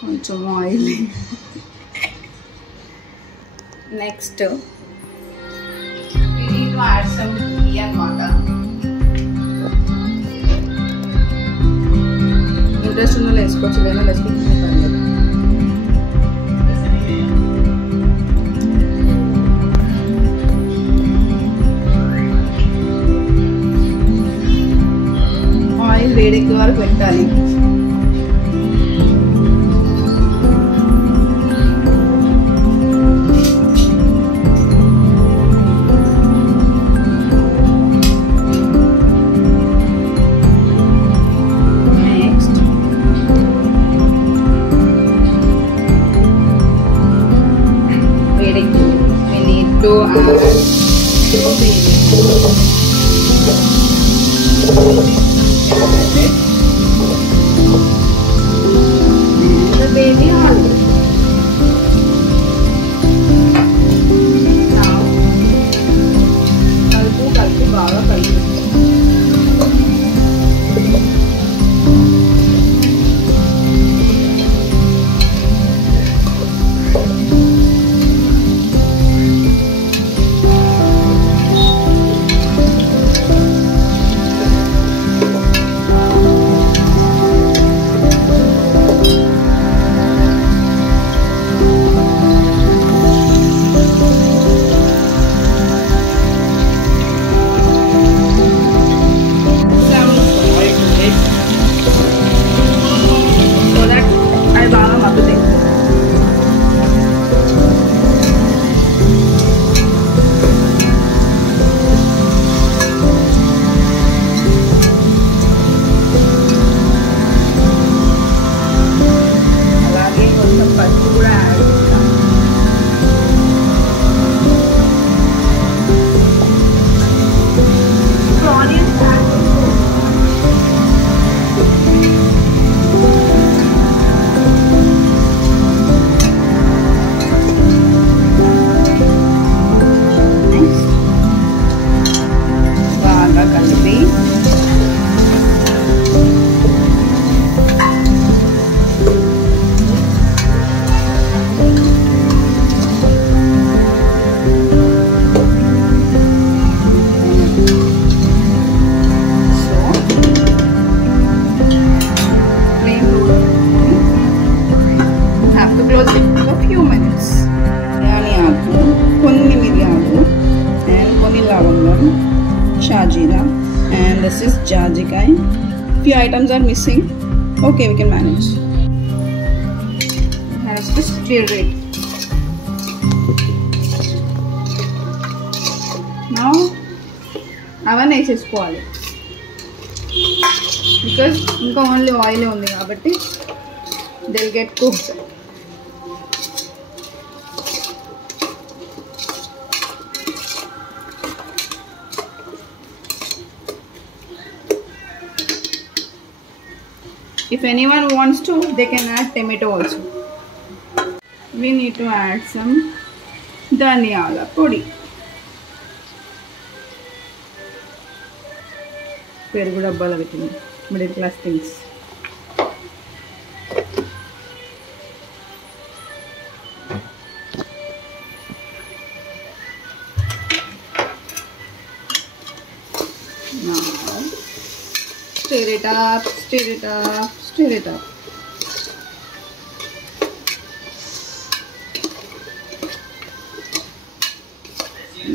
కొంచెం oil. Next we need to add some ghee and butter. Interest ఉన్న వేసుకోవచ్చు, లేదా వేసుకుంటే పర్లేదు. ఆయిల్ వేడెక్కే వరకు పెట్టాలి. To add the baby aloo. Now kalpu baga kalpu. Shajira, and this is jajikai. Few items are missing. Okay, we can manage. Has to stir it. Now, oven వేసేసుకోవాలి because ఇంకా only oil ఉంది కాబట్టి they'll get cooked. If anyone wants to, they can add tomato also. We need to add some dhaniyala podi. Perugu dabbala vettindi middle class things. Now stir it up, stir it up, stir it up.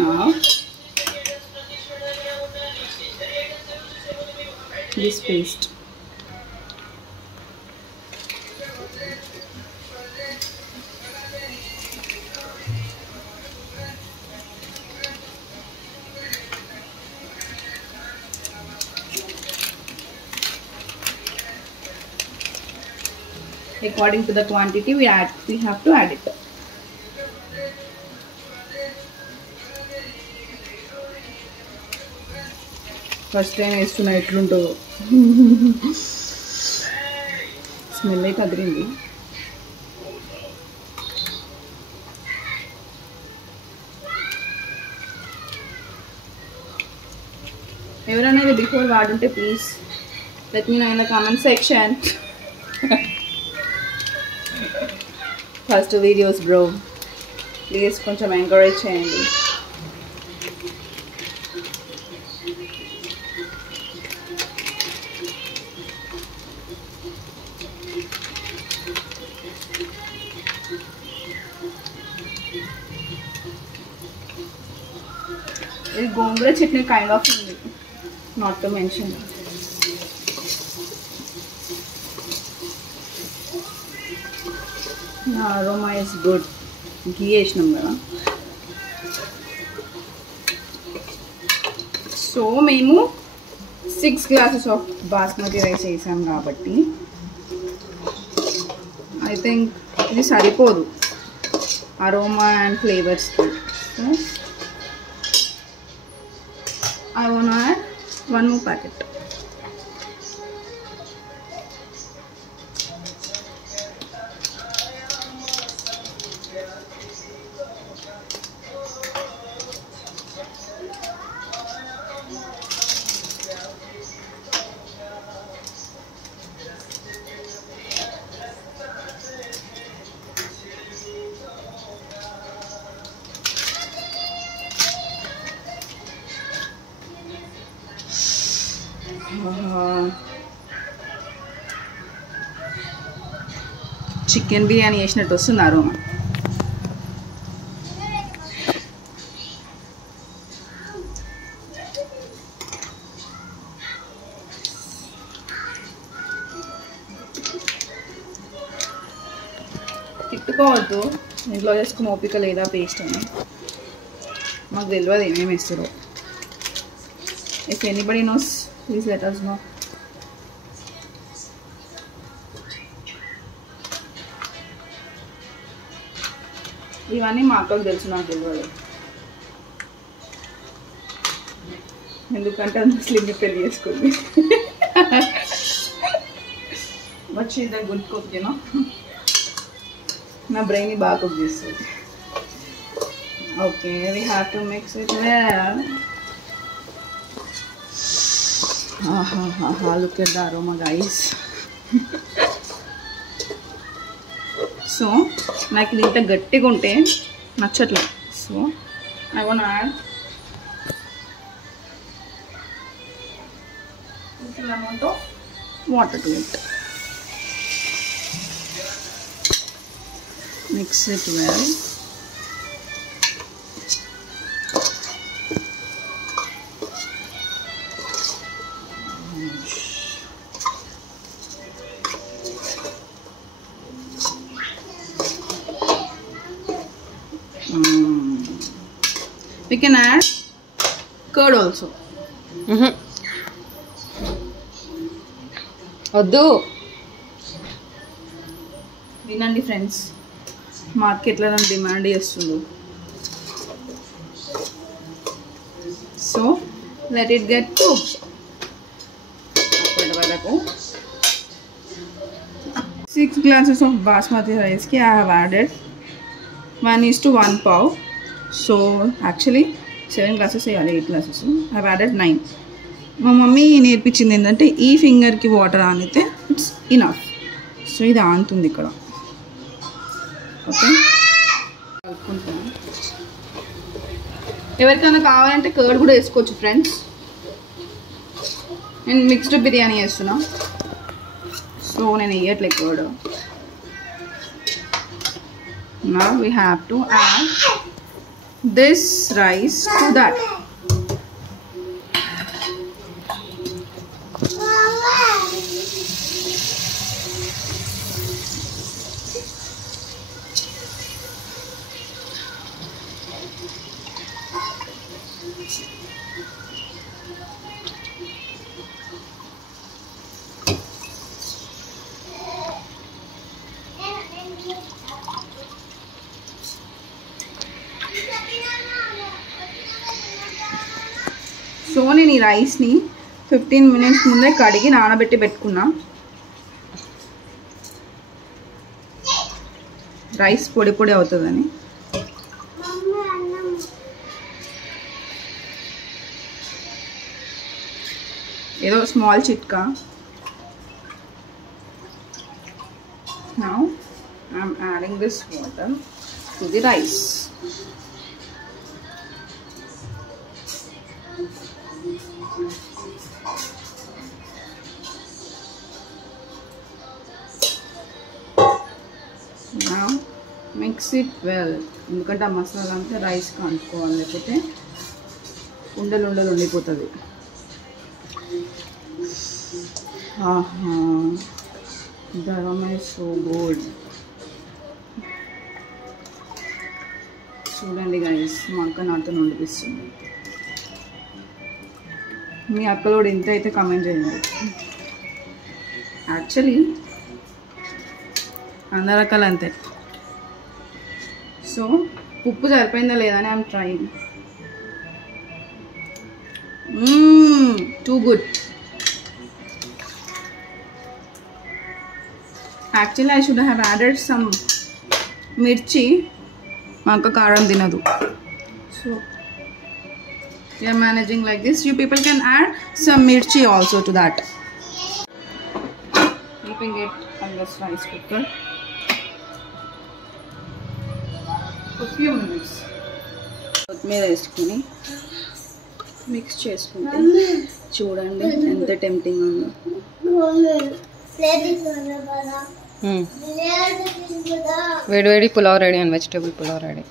Now this paste. According to the quantity we have to add it. First time వేస్తున్నా ఎట్లుంటో smell అయితే అదిరింది. ఎవరైనా ఇది before వాడుంటే please let me know in the comment section. First videos bro, please కొంచెం encourage చేయండి. ఇది gongura chutney kind of ఉంది, not to mention. Aroma is good. Ghee వేసినాం కదా. సో మేము 6 glasses ఆఫ్ బాస్మతి రైస్ వేసాం కాబట్టి ఐ థింక్ ఇది సరిపోదు అరోమా అండ్ ఫ్లేవర్స్కి. So I want to add 1 more packet. Chicken biryani వేసినట్టు వస్తుంది అరోమా. తిట్టుకోవద్దు, ఇంట్లో చేసుకుని ఓపిక లేదా పేస్ట్ అని. మాకు తెలియదు ఏమేమి ఇస్తారో. If anybody knows please let us know. ఇవన్నీ మా అక్కకు తెలుసు, నాకు తెలియదు. ఎందుకంటే అది ముస్లింని పెళ్లి చేసుకుంది. But she is the good cook, you know. నా బ్రెయిన్ని బాగా కుక్ చేస్తుంది. Okay, we have to mix it well. Look at the aroma guys. So నాకు ఇది ఇంత గట్టిగా ఉంటే నచ్చట్లేదు. So I want add little amount of water to it. Mix it well. We can add curd also. వద్దు వినండి friends, మార్కెట్లో నన్ను డిమాండ్ చేస్తుంది. So let it get cooked. అప్పటి వరకు 6 glasses of basmati rice ki I have added 1:1 pav. So actually 7 glasses వేయాలి, 8 glasses. I have added 9. మా mummy నేర్పించింది ఏంటంటే ఈ ఫింగర్కి వాటర్ ఆనితే ఇట్స్ ఇనఫ్. సో ఇది ఆనుతుంది ఇక్కడ. ఓకే, కలుపుకుంటాను. ఎవరికైనా కావాలంటే కర్డ్ కూడా వేసుకోవచ్చు ఫ్రెండ్స్. నేను మిక్స్డ్ బిర్యానీ చేస్తున్నా, సో నేను వేయట్లే curd. Now we have to add this rice to that. So నేను ఈ రైస్ని 15 minutes ముందే కడిగి నానబెట్టి పెట్టుకున్నా. రైస్ పొడి పొడి అవుతుందని. ఏదో స్మాల్ చిట్కా, Now I'm adding this water to the rice. Now mix it well. ఎందుకంటే ఆ మసాలా అంతా రైస్ కలుపుకోవాలి, లేకపోతే ఉండలు ఉండలు ఉండిపోతుంది. The aroma is so good. చూడండి గైస్, మా అక్క నాతో వండిపిస్తుంది. మీ అక్కలో ఎంత అయితే కామెంట్ చేయండి. యాక్చువల్లీ అందరి రకాలు అంతే. సో ఉప్పు సరిపోయిందా లేదా అని I'm trying. Too good. Actually I should have added some mirchi. మా అక్క కారం తినదు. So we're managing like this. You people can add some mirchi also to that. Keeping it on this rice cooker for few minutes. కొత్తిమీర వేసుకొని mix చేసుకుంటే చూడండి ఎంత tempting ఉందో. వేడి వేడి pulao ready and vegetable pulao ready.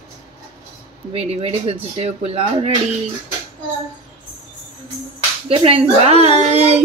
వేడి వేడి vegetable pulao ready. Okay friends, bye.